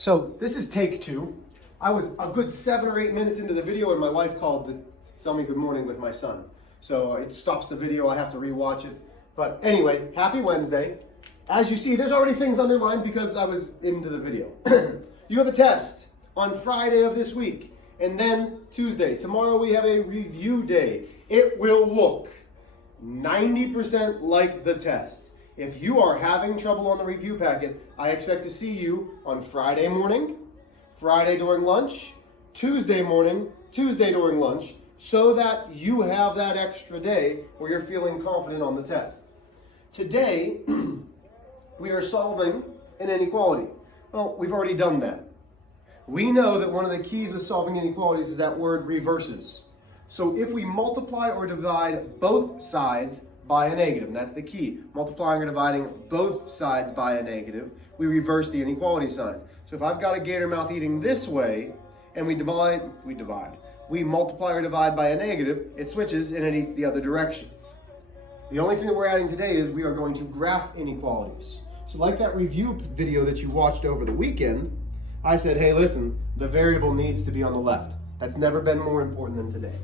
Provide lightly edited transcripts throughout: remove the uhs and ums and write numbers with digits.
So this is take two. I was a good 7 or 8 minutes into the video and my wife called to tell me good morning with my son. So it stops the video, I have to rewatch it. But anyway, happy Wednesday. As you see, there's already things underlined because I was into the video. You have a test on Friday of this week, and then Tuesday. Tomorrow we have a review day. It will look 90% like the test. If you are having trouble on the review packet, I expect to see you on Friday morning, Friday during lunch, Tuesday morning, Tuesday during lunch, so that you have that extra day where you're feeling confident on the test. Today, we are solving an inequality. Well, we've already done that. We know that one of the keys with solving inequalities is that word reverses. So if we multiply or divide both sides by a negative, and that's the key, multiplying or dividing both sides by a negative, we reverse the inequality sign. So if I've got a gator mouth eating this way, and we multiply or divide by a negative, it switches and it eats the other direction. The only thing that we're adding today is we are going to graph inequalities. So like that review video that you watched over the weekend, I said, hey, listen, the variable needs to be on the left. That's never been more important than today.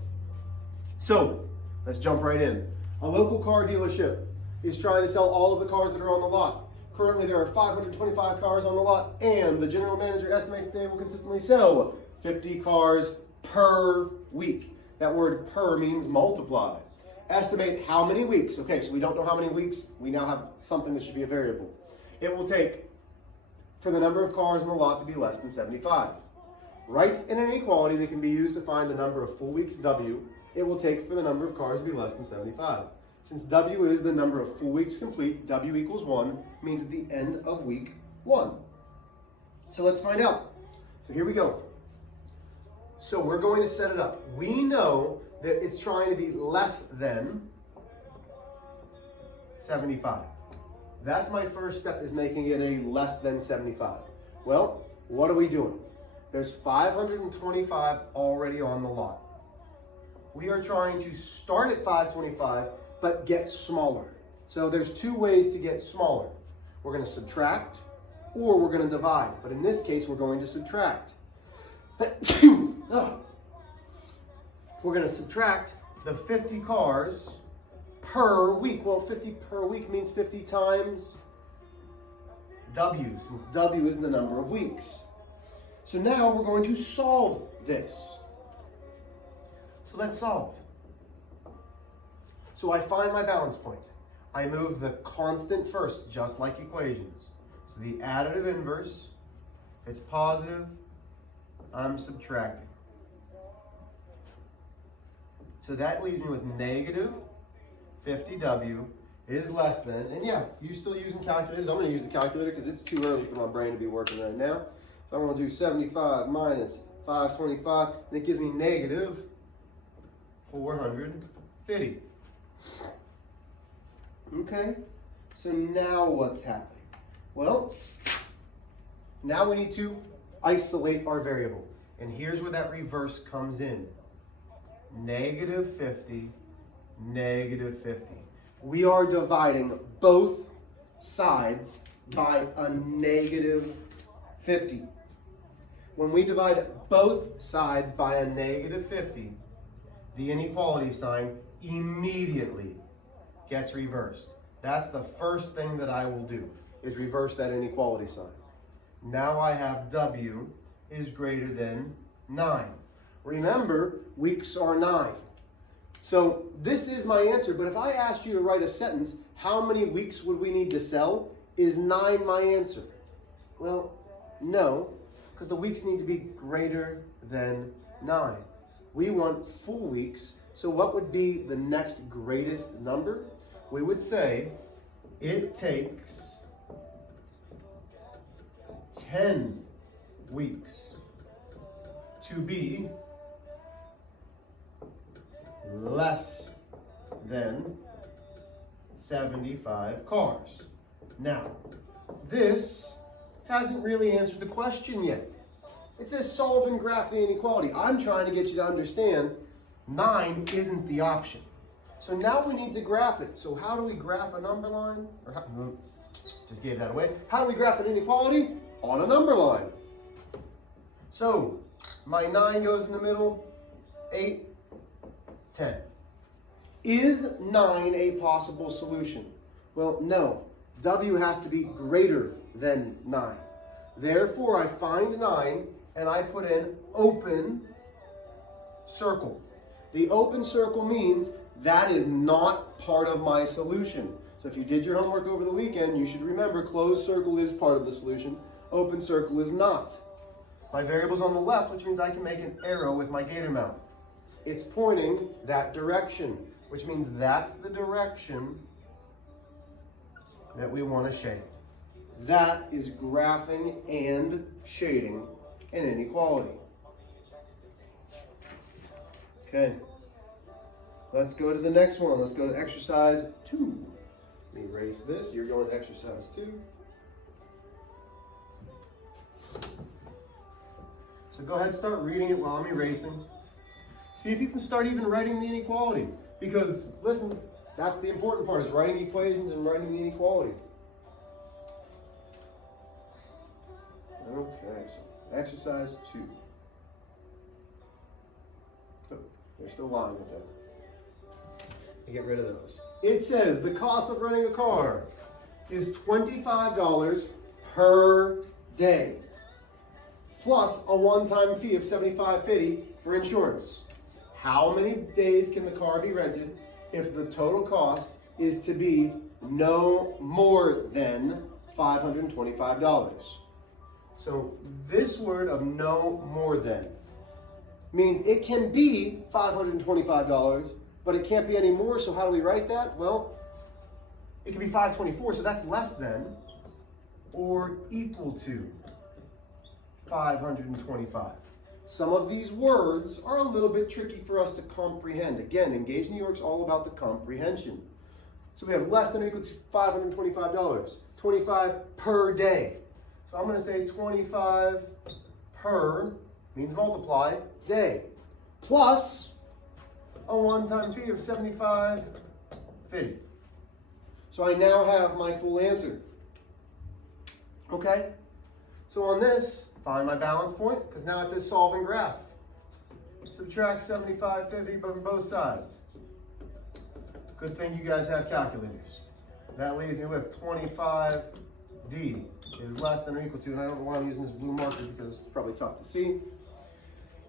So let's jump right in. A local car dealership is trying to sell all of the cars that are on the lot. Currently there are 525 cars on the lot, and the general manager estimates they will consistently sell 50 cars per week. That word per means multiply. Estimate how many weeks. Okay, so we don't know how many weeks. We now have something that should be a variable. It will take for the number of cars in the lot to be less than 75. Write an inequality that can be used to find the number of full weeks W. It will take for the number of cars to be less than 75. Since W is the number of full weeks complete, W equals 1, means at the end of week 1. So let's find out. So here we go. So we're going to set it up. We know that it's trying to be less than 75. That's my first step, is making it a less than 75. Well, what are we doing? There's 525 already on the lot. We are trying to start at 525, but get smaller. So there's two ways to get smaller. We're going to subtract, or we're going to divide. But in this case, we're going to subtract. We're going to subtract the 50 cars per week. Well, 50 per week means 50 times W, since W is the number of weeks. So now we're going to solve this. So let's solve. So I find my balance point. I move the constant first, just like equations. So the additive inverse, if it's positive, I'm subtracting. So that leaves me with negative 50W is less than, and yeah, you're still using calculators. I'm going to use the calculator because it's too early for my brain to be working right now. So I'm going to do 75 minus 525, and it gives me negative 450. Okay, so now what's happening? Well, now we need to isolate our variable. And here's where that reverse comes in. Negative 50, negative 50. We are dividing both sides by a negative 50. When we divide both sides by a negative 50, the inequality sign immediately gets reversed. That's the first thing that I will do, is reverse that inequality sign. Now I have W is greater than 9. Remember, weeks are 9. So this is my answer, but if I asked you to write a sentence, how many weeks would we need to sell? Is 9 my answer? Well, no, because the weeks need to be greater than 9. We want full weeks, so what would be the next greatest number? We would say it takes 10 weeks to be less than 75 cars. Now, this hasn't really answered the question yet. It says solve and graph the inequality. I'm trying to get you to understand 9 isn't the option. So now we need to graph it. So how do we graph a number line? Just gave that away. How do we graph an inequality? On a number line. So my 9 goes in the middle, 8, 10. Is 9 a possible solution? Well, no. W has to be greater than 9. Therefore, I find 9 and I put in open circle. The open circle means that is not part of my solution. So if you did your homework over the weekend, you should remember closed circle is part of the solution. Open circle is not. My variable's on the left, which means I can make an arrow with my gator mouth. It's pointing that direction, which means that's the direction that we want to shade. That is graphing and shading an inequality. Okay, let's go to the next one. Let's go to exercise 2. Let me erase this. You're going to exercise 2. So go ahead and start reading it while I'm erasing. See if you can start even writing the inequality. Because, listen, that's the important part, is writing equations and writing the inequality. Okay, so exercise 2. Oh, there's still lines up there. I get rid of those. It says the cost of renting a car is $25 per day, plus a one-time fee of $75.50 for insurance. How many days can the car be rented if the total cost is to be no more than $525? So this word of no more than means it can be $525, but it can't be any more. So how do we write that? Well, it can be $524, so that's less than or equal to $525. Some of these words are a little bit tricky for us to comprehend. Again, Engage New York's all about the comprehension. So we have less than or equal to $525, 25 per day. So I'm going to say 25 per means multiply day, plus a one-time fee of $75.50. So I now have my full answer. Okay? So on this, find my balance point, because now it says solve and graph. Subtract $75.50 from both sides. Good thing you guys have calculators. That leaves me with 25D is less than or equal to, and I don't know why I'm using this blue marker because it's probably tough to see.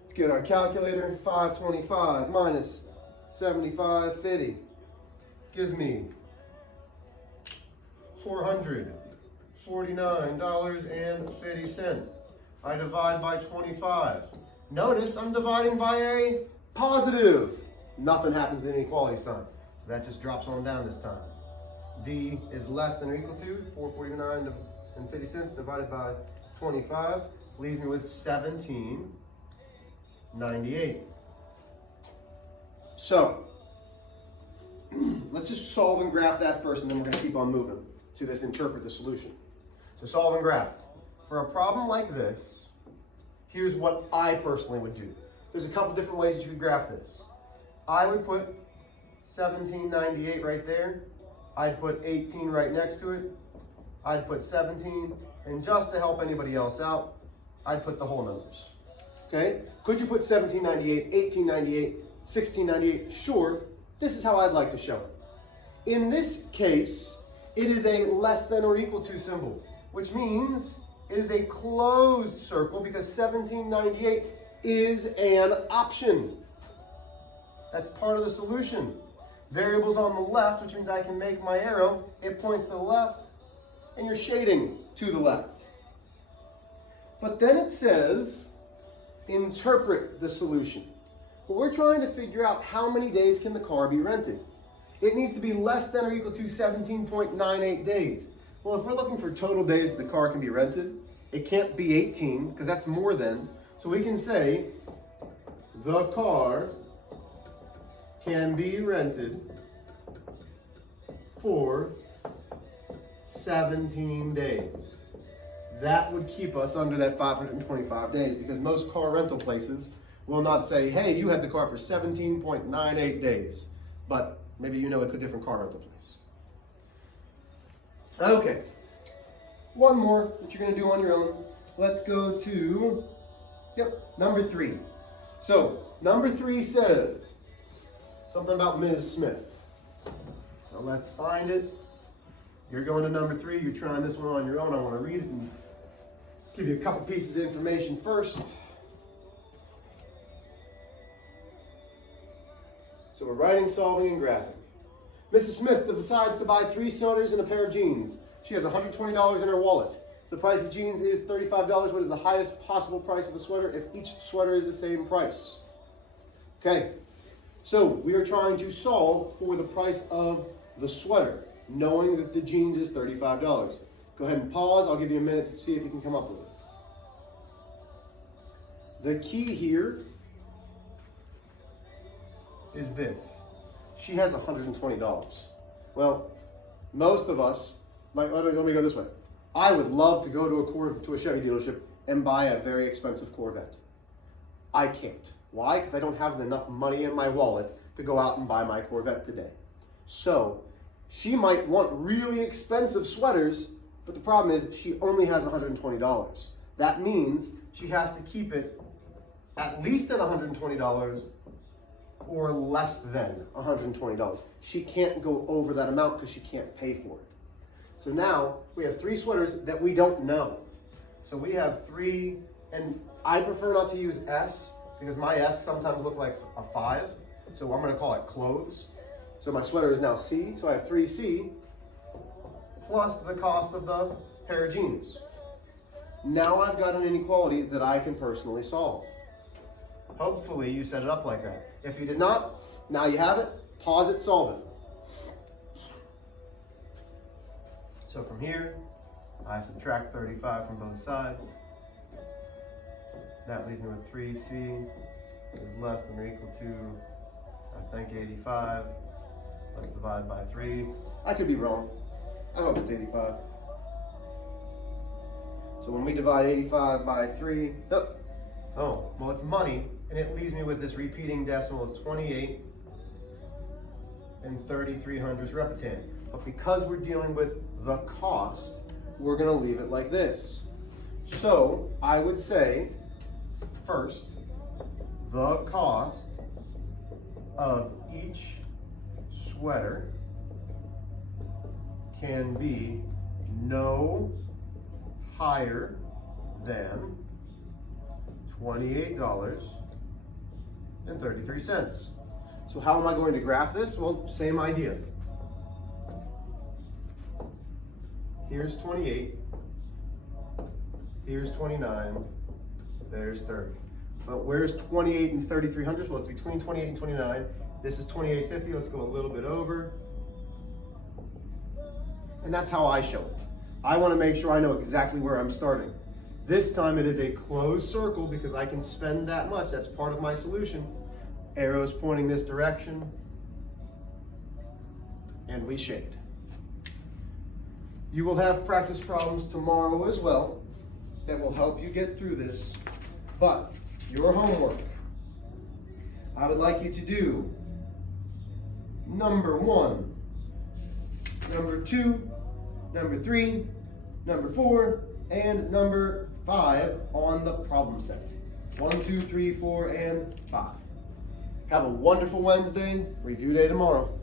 Let's get our calculator. 525 minus 75.50 gives me $449.50. I divide by 25. Notice I'm dividing by a positive. Nothing happens to the inequality sign. So that just drops on down this time. D is less than or equal to $449.50 divided by 25. Leaves me with $17.98. So, let's just solve and graph that first, and then we're going to keep on moving to this interpret the solution. So solve and graph. For a problem like this, here's what I personally would do. There's a couple different ways that you could graph this. I would put 1798 right there. I'd put 18 right next to it. I'd put 17, and just to help anybody else out, I'd put the whole numbers. Okay? Could you put 1798, 1898, 1698? Sure. This is how I'd like to show it. In this case, it is a less than or equal to symbol, which means it is a closed circle because 1798 is an option. That's part of the solution. Variable's on the left, which means I can make my arrow. It points to the left, and you're shading to the left. But then it says, interpret the solution. But we're trying to figure out how many days can the car be rented. It needs to be less than or equal to 17.98 days. Well, if we're looking for total days that the car can be rented, it can't be 18 because that's more than. So we can say the car can be rented for 17 days. That would keep us under that 525 days because most car rental places will not say, hey, you had the car for 17.98 days. But maybe you know a different car rental place. Okay. One more that you're going to do on your own. Let's go to Yep, number 3. So, number 3 says something about Ms. Smith. So let's find it. You're going to number 3. You're trying this one on your own. I want to read it and give you a couple pieces of information first. So we're writing, solving, and graphing. Mrs. Smith decides to buy 3 sweaters and a pair of jeans. She has $120 in her wallet. If the price of jeans is $35, what is the highest possible price of a sweater if each sweater is the same price? Okay, so we are trying to solve for the price of the sweater, knowing that the jeans is $35. Go ahead and pause. I'll give you a minute to see if you can come up with it. The key here is this. She has $120. Well, most of us, let me go this way. I would love to go to a Chevy dealership and buy a very expensive Corvette. I can't. Why? Because I don't have enough money in my wallet to go out and buy my Corvette today. So, she might want really expensive sweaters, but the problem is she only has $120. That means she has to keep it at least at $120 or less than $120. She can't go over that amount because she can't pay for it. So now we have 3 sweaters that we don't know. So we have 3, and I prefer not to use S because my S sometimes looks like a 5. So I'm going to call it clothes. So my sweater is now C. So I have 3C plus the cost of the pair of jeans. Now I've got an inequality that I can personally solve. Hopefully you set it up like that. If you did not, now you have it. Pause it, solve it. So from here, I subtract 35 from both sides. That leaves me with 3C is less than or equal to, I think, 85. Let's divide by 3. I could be wrong. I hope it's 85. So when we divide 85 by 3, oh, well, it's money, and it leaves me with this repeating decimal of 28 and 33/100 repeating. But because we're dealing with the cost, we're going to leave it like this. So I would say, first, the cost of each sweater can be no higher than $28.33. So how am I going to graph this? Well, same idea. Here's 28, here's 29, there's 30. But where's 28 and 33/100? Well, it's between 28 and 29. This is 28.50. Let's go a little bit over. And that's how I show it. I want to make sure I know exactly where I'm starting. This time it is a closed circle because I can spend that much. That's part of my solution. Arrows pointing this direction. And we shade. You will have practice problems tomorrow as well that will help you get through this. But your homework, I would like you to do number 1, number 2, number 3, number 4, and number 5 on the problem set. 1, 2, 3, 4, and 5. Have a wonderful Wednesday. Review day tomorrow.